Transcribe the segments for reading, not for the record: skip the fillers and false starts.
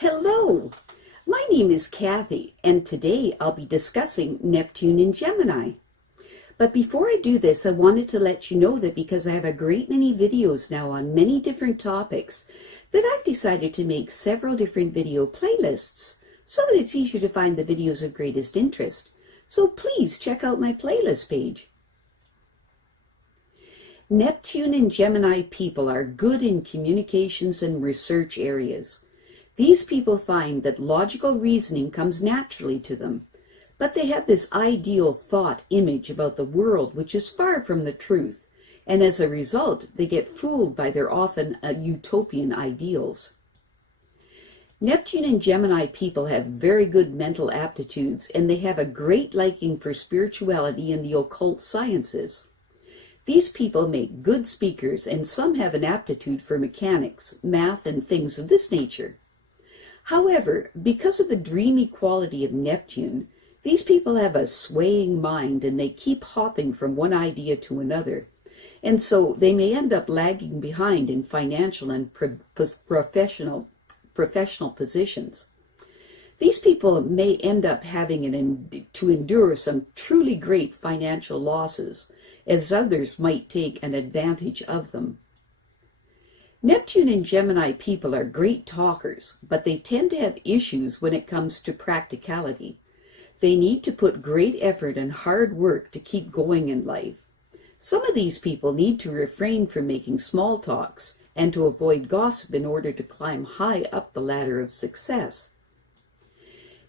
Hello, my name is Kathy, and today I'll be discussing Neptune in Gemini. But before I do this, I wanted to let you know that because I have a great many videos now on many different topics, that I've decided to make several different video playlists so that it's easier to find the videos of greatest interest. So please check out my playlist page. Neptune and Gemini people are good in communications and research areas. These people find that logical reasoning comes naturally to them, but they have this ideal thought image about the world which is far from the truth, and as a result they get fooled by their often utopian ideals. Neptune and Gemini people have very good mental aptitudes, and they have a great liking for spirituality and the occult sciences. These people make good speakers, and some have an aptitude for mechanics, math, and things of this nature. However, because of the dreamy quality of Neptune, these people have a swaying mind and they keep hopping from one idea to another, and so they may end up lagging behind in financial and professional positions. These people may end up having to endure some truly great financial losses, as others might take an advantage of them. Neptune and Gemini people are great talkers, but they tend to have issues when it comes to practicality. They need to put great effort and hard work to keep going in life. Some of these people need to refrain from making small talks and to avoid gossip in order to climb high up the ladder of success.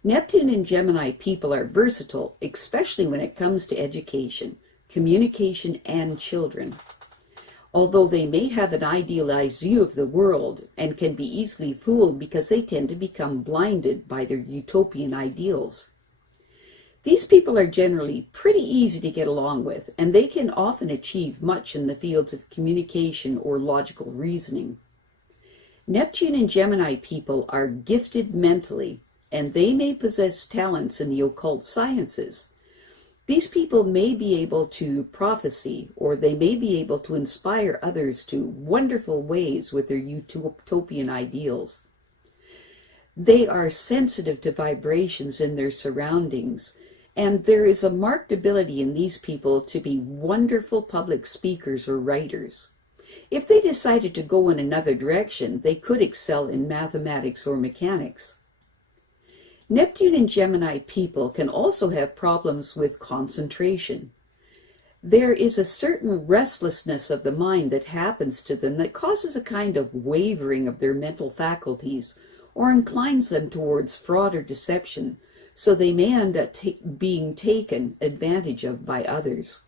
Neptune and Gemini people are versatile, especially when it comes to education, communication, and children. Although they may have an idealized view of the world and can be easily fooled because they tend to become blinded by their utopian ideals. These people are generally pretty easy to get along with, and they can often achieve much in the fields of communication or logical reasoning. Neptune and Gemini people are gifted mentally, and they may possess talents in the occult sciences. These people may be able to prophesy, or they may be able to inspire others to wonderful ways with their utopian ideals. They are sensitive to vibrations in their surroundings, and there is a marked ability in these people to be wonderful public speakers or writers. If they decided to go in another direction, they could excel in mathematics or mechanics. Neptune and Gemini people can also have problems with concentration. There is a certain restlessness of the mind that happens to them that causes a kind of wavering of their mental faculties or inclines them towards fraud or deception, so they may end up being taken advantage of by others.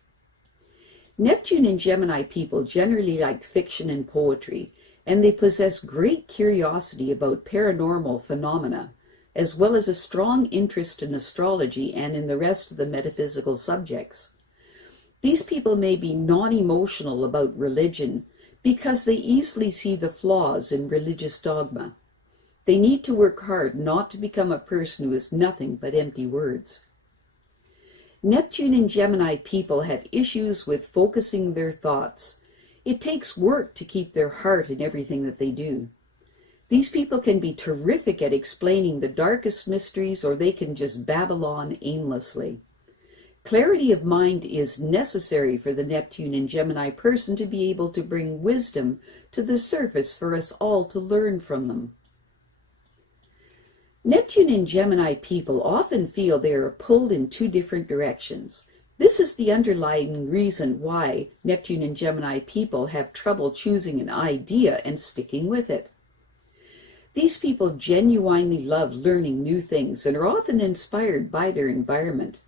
Neptune and Gemini people generally like fiction and poetry, and they possess great curiosity about paranormal phenomena, as well as a strong interest in astrology and in the rest of the metaphysical subjects. These people may be non-emotional about religion because they easily see the flaws in religious dogma. They need to work hard not to become a person who is nothing but empty words. Neptune and Gemini people have issues with focusing their thoughts. It takes work to keep their heart in everything that they do. These people can be terrific at explaining the darkest mysteries, or they can just babble on aimlessly. Clarity of mind is necessary for the Neptune and Gemini person to be able to bring wisdom to the surface for us all to learn from them. Neptune and Gemini people often feel they are pulled in two different directions. This is the underlying reason why Neptune and Gemini people have trouble choosing an idea and sticking with it. These people genuinely love learning new things and are often inspired by their environment,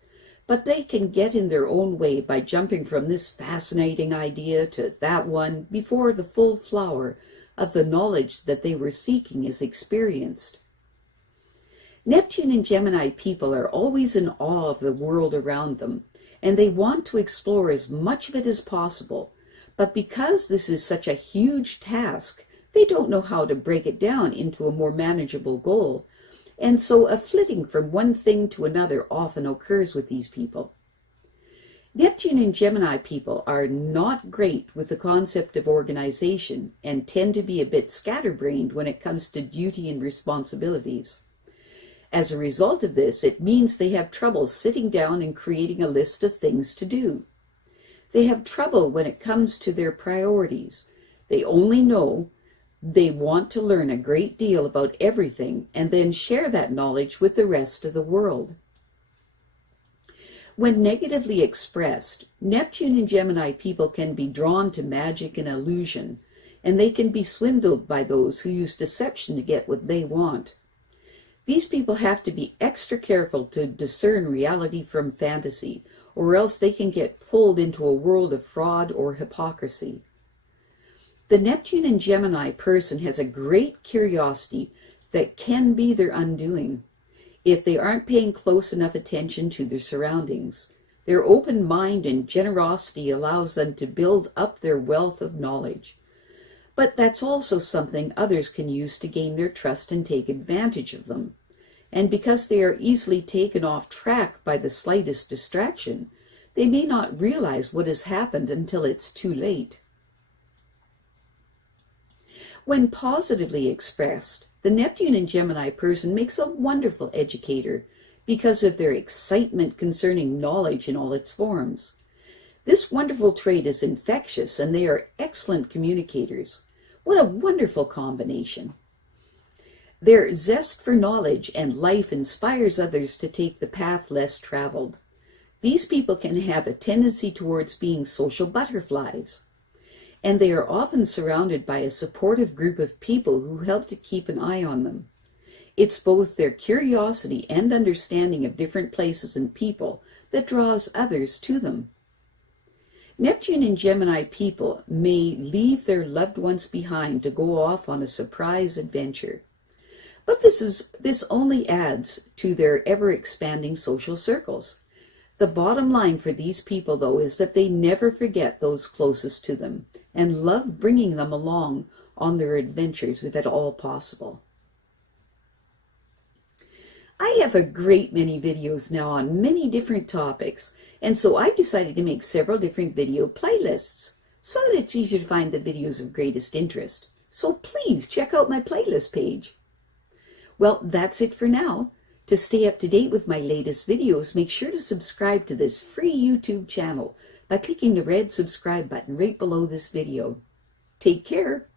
but they can get in their own way by jumping from this fascinating idea to that one before the full flower of the knowledge that they were seeking is experienced. Neptune and Gemini people are always in awe of the world around them, and they want to explore as much of it as possible, but because this is such a huge task, they don't know how to break it down into a more manageable goal, and so a flitting from one thing to another often occurs with these people. Neptune and Gemini people are not great with the concept of organization and tend to be a bit scatterbrained when it comes to duty and responsibilities. As a result of this, it means they have trouble sitting down and creating a list of things to do. They have trouble when it comes to their priorities. They only know they want to learn a great deal about everything and then share that knowledge with the rest of the world. When negatively expressed, Neptune and Gemini people can be drawn to magic and illusion, and they can be swindled by those who use deception to get what they want. These people have to be extra careful to discern reality from fantasy, or else they can get pulled into a world of fraud or hypocrisy. The Neptune and Gemini person has a great curiosity that can be their undoing if they aren't paying close enough attention to their surroundings. Their open mind and generosity allows them to build up their wealth of knowledge. But that's also something others can use to gain their trust and take advantage of them. And because they are easily taken off track by the slightest distraction, they may not realize what has happened until it's too late. When positively expressed, the Neptune and Gemini person makes a wonderful educator because of their excitement concerning knowledge in all its forms. This wonderful trait is infectious, and they are excellent communicators. What a wonderful combination! Their zest for knowledge and life inspires others to take the path less traveled. These people can have a tendency towards being social butterflies, and they are often surrounded by a supportive group of people who help to keep an eye on them. It's both their curiosity and understanding of different places and people that draws others to them. Neptune and Gemini people may leave their loved ones behind to go off on a surprise adventure. But this only adds to their ever-expanding social circles. The bottom line for these people, though, is that they never forget those closest to them and love bringing them along on their adventures if at all possible. I have a great many videos now on many different topics, and so I've decided to make several different video playlists so that it's easier to find the videos of greatest interest. So please check out my playlist page. Well, that's it for now. To stay up to date with my latest videos, make sure to subscribe to this free YouTube channel by clicking the red subscribe button right below this video. Take care.